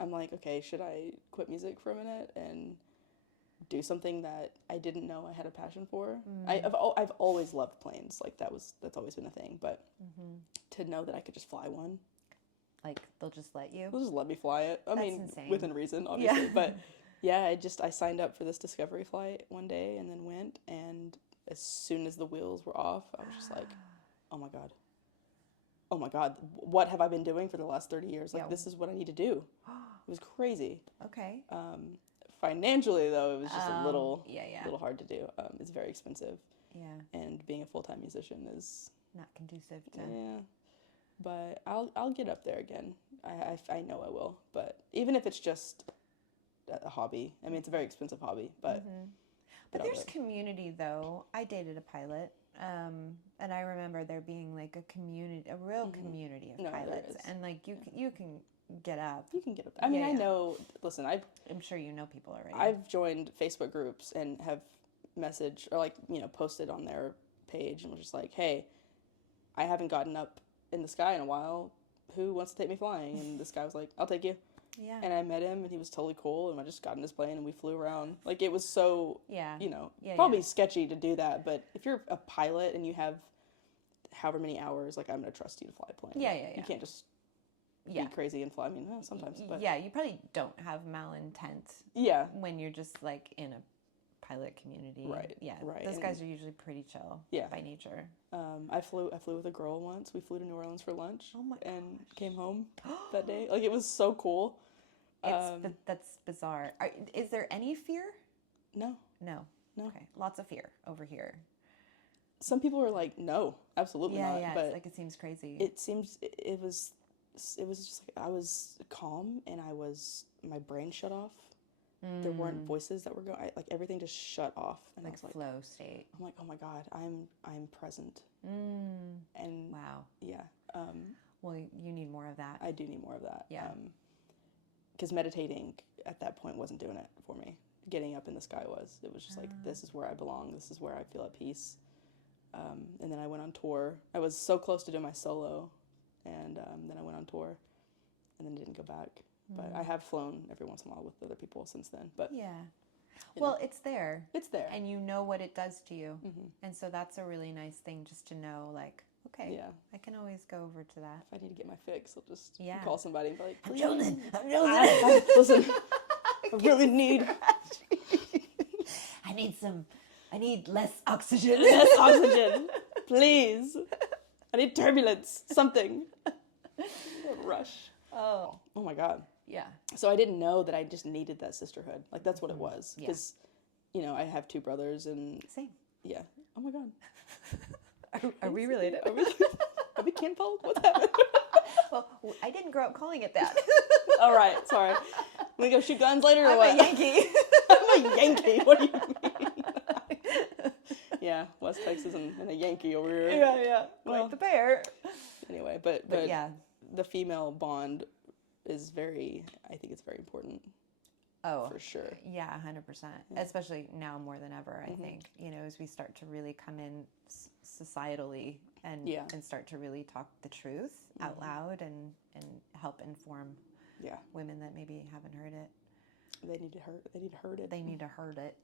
I'm like, okay, should I quit music for a minute and do something that I didn't know I had a passion for? I've always loved planes. Like, that's always been a thing, but to know that I could just fly one. Like, they'll just let you? They'll just let me fly it. I mean, insane. Within reason, obviously, but yeah, I signed up for this Discovery flight one day and then went, and as soon as the wheels were off, I was just like, oh my God, what have I been doing for the last 30 years? Like, this is what I need to do. It was crazy. Okay. Financially, though, it was just a little hard to do. It's very expensive. Yeah. And being a full-time musician is not conducive to. Yeah. But I'll get up there again. I know I will. But even if it's just a hobby, I mean, it's a very expensive hobby, but. But there's community, though. I dated a pilot, and I remember there being like a real community of pilots, and like you can get up. You can get up. I mean, I know. Listen, I'm sure you know people already. I've joined Facebook groups and have messaged or posted on their page and was just like, hey, I haven't gotten up in the sky in a while. Who wants to take me flying? And this guy was like, I'll take you. Yeah. And I met him, and he was totally cool, and I just got in his plane, and we flew around. Like, it was so, probably sketchy to do that, but if you're a pilot and you have however many hours, like, I'm going to trust you to fly a plane. Yeah. You can't just be crazy and fly. I mean, sometimes, but. Yeah, you probably don't have malintent. Yeah. When you're just, like, in a pilot community. Right. Yeah. Right. Those guys are usually pretty chill. Yeah. By nature. I flew with a girl once. We flew to New Orleans for lunch. Oh my gosh. And came home that day. Like, it was so cool. That's bizarre. Is there any fear? No. Okay, lots of fear over here. Some people are like, no, absolutely not. Yeah, but it's like it seems crazy. It was just like I was calm and my brain shut off. There weren't voices that were going. Like, everything just shut off, and like I was like, flow state. I'm like, oh my God, I'm present. And wow. Yeah. Well, you need more of that. I do need more of that. Yeah. Because meditating at that point wasn't doing it for me. Getting up in the sky was. It was just like, this is where I belong. This is where I feel at peace. And then I went on tour. I was so close to doing my solo, and then I went on tour, and then didn't go back. But I have flown every once in a while with other people since then. But well, it's there. It's there. And you know what it does to you. And so that's a really nice thing, just to know, like, okay, I can always go over to that. If I need to get my fix, I'll just call somebody and be like, I'm Jordan. Listen, I really need... I need less oxygen. Less oxygen, please. I need turbulence, something. Rush. Oh my God. Yeah. So I didn't know that I just needed that sisterhood. Like, that's what it was. Because, I have two brothers and... Same. Yeah. Oh my God. Are we related? Are we kinfolk? What's happening? Well, I didn't grow up calling it that. All right. Sorry. We go shoot guns later or what? I'm a Yankee. I'm a Yankee. What do you mean? Yeah. West Texas and a Yankee over here. Yeah. Well, like the pair. Anyway, but yeah. The female bond is I think it's very important. Oh, for sure. Yeah, 100%. Yeah. Especially now more than ever, I think, as we start to really come in societally and start to really talk the truth out loud and help inform women that maybe haven't heard it. They need to heard it. They need to heard it.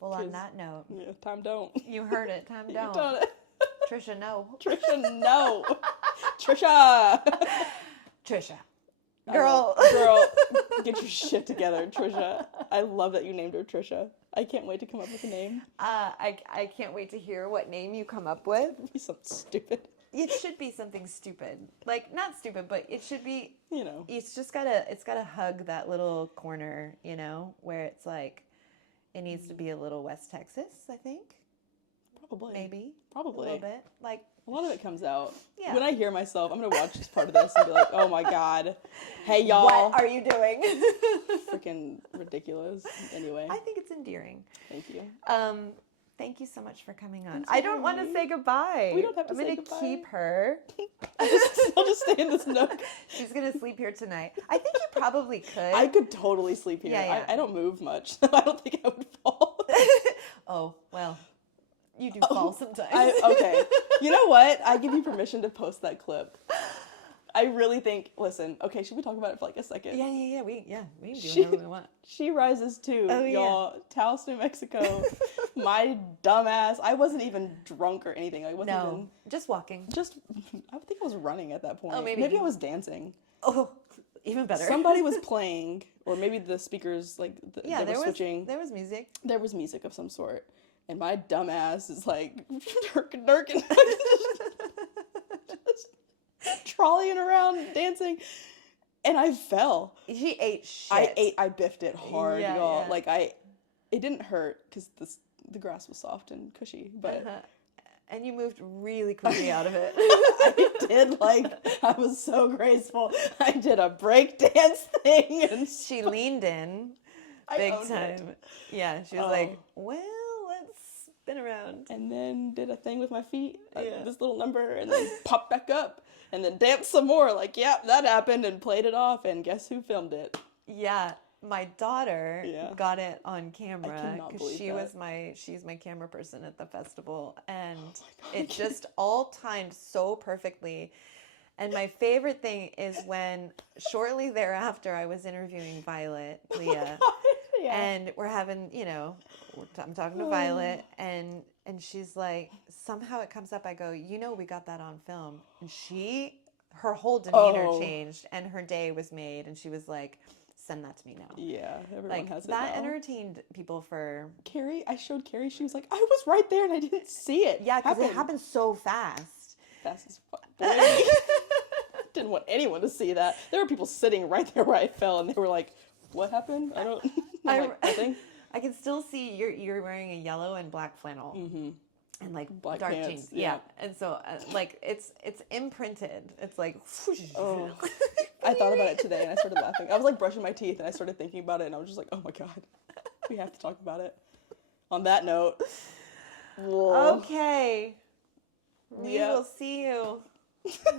Well, on that note. Yeah, time don't. You heard it. Time don't. Done it. Trisha, no. Trisha, no. Trisha. Girl, get your shit together, Trisha. I love that you named her Trisha. I can't wait to come up with a name. I can't wait to hear what name you come up with. It'll be something stupid. It should be something stupid. Like, not stupid, but it should be, you know. It's just gotta hug that little corner, you know, where it's like, it needs to be a little West Texas, I think. Probably. Maybe. Probably. A little bit. Like, A lot of it comes out. Yeah. When I hear myself, I'm going to watch this part of this and be like, oh my God. Hey, y'all. What are you doing? Freaking ridiculous. Anyway. I think it's endearing. Thank you. Thank you so much for coming on. I don't want to say goodbye. We don't have to say I'm goodbye. going to keep her. I'll just stay in this nook. She's going to sleep here tonight. I think you probably could. I could totally sleep here. Yeah. I don't move much. I don't think I would fall. Oh, well, you do fall sometimes. Okay. You know what? I give you permission to post that clip. I really think, listen, okay, should we talk about it for like a second? Yeah. We can do whatever we want. She rises too, Oh, y'all. Taos, New Mexico. My dumbass. I wasn't even drunk or anything. I wasn't even. Just walking. I think I was running at that point. Oh, maybe I was dancing. Oh, even better. Somebody was playing, or maybe the speakers, like, they were switching. There was music. There was music of some sort. And my dumbass is like, dirkin, just trolleying around, dancing. And I fell. She ate shit. I biffed it hard, y'all. Yeah. Like, it didn't hurt because the grass was soft and cushy, but. And you moved really quickly out of it. I did, I was so graceful. I did a break dance thing. And she leaned in big time. Yeah, she was like, well, let's spin around. And then did a thing with my feet, this little number, and then popped back up. And then danced some more, that happened, and played it off, and guess who filmed it? Yeah, my daughter got it on camera because she's my camera person at the festival, and it just all timed so perfectly. And my favorite thing is when shortly thereafter I was interviewing Violet, Leah, and we're having, I'm talking to Violet, and she's like, somehow it comes up, I go, we got that on film. And her whole demeanor changed, and her day was made, and she was like, send that to me now. Yeah, everyone has it that now. Entertained people for... Carrie, I showed Carrie, she was like, I was right there and I didn't see it. Yeah, because it happened so fast. Fast as fuck. Didn't want anyone to see that. There were people sitting right there where I fell, and they were like, what happened? I don't... nothing. I can still see you're wearing a yellow and black flannel. Mm-hmm. And black dark pants, jeans. Yeah. And so it's imprinted. It's like... Oh. I thought about it today and I started laughing. I was brushing my teeth and I started thinking about it and I was just like, oh my God, we have to talk about it. On that note. Whoa. Okay. We will see you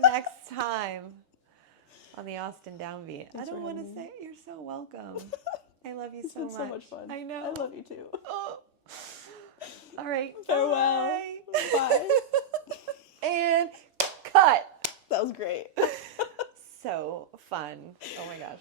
next time on the Austin Downbeat. I don't want to say you're so welcome. I love you so much. It's been so much fun. I know. I love you too. Oh. All right. Farewell. Bye. And cut. That was great. So fun. Oh my gosh.